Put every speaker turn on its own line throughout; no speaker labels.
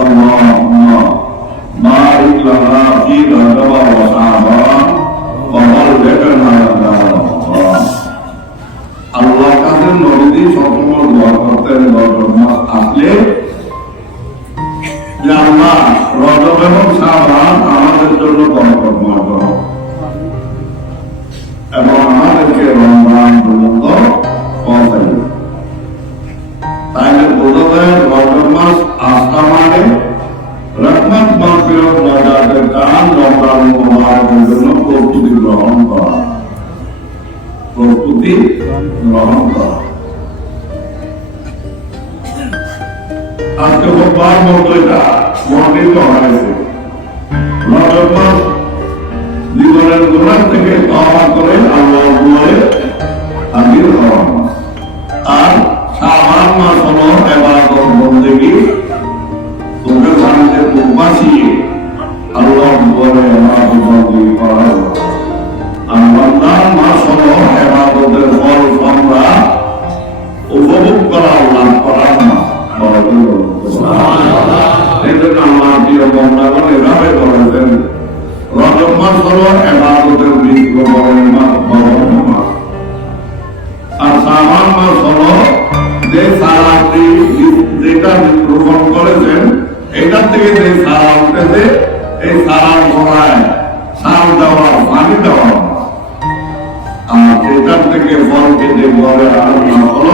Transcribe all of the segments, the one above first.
اللهم بارك لنا في رجب وشعبان وبلغنا رمضان আল্লাহ কাছে নবীজি সবসময় দোয়া করতেন রজব মাস আসলে যে আল্লাহ রজব এবং শাবান আমাদের জন্য বরকতময় মুবারকের জন্য প্রস্তুতি গ্রহণ করা প্রস্তুতি গ্রহণ করা আজকে মতো এটা বর্ণিত হয়েছে জীবনের গুণার থেকে তওবা করে আল্লাহ বলে হাজির হওয়া আর শাবান মাস হলো ইবাদত বন্দেগী। জন্য আমার প্রিয় বন্ধাগণ এভাবে বলেছেন রজব মাস হলো এবাদতের বিজ্ঞবরণ মাস বরণ মাস আর শ্রাবণ মাস হলো যে সারাটি যেটা গ্রহণ করেছেন এটার থেকে যে সারা উঠেছে এই সারা গোড়ায় সার দেওয়া পানি দেওয়া আর সেটার থেকে ফল কেটে ঘরে আলোচনা হলো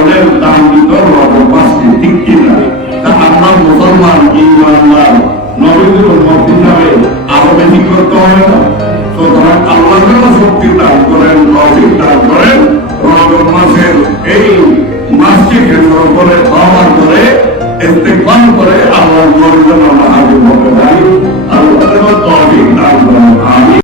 ধরনের দাম দিত রজব মাসকে ঠিক কিনা? তা আমরা মুসলমান ইমানদার নবীদের উন্মত হিসাবে আরও বেশি করতে হবে না? সুতরাং আল্লাহ শক্তি দান করেন, তৌফিক দান করেন রজব মাসের এই মাসকে কেন্দ্র করে খাওয়ার করে, ইস্তেকবাল করে আল্লাহ যেন আমরা হাজির হতে পারি আল্লাহ তৌফিক দান করেন। আমি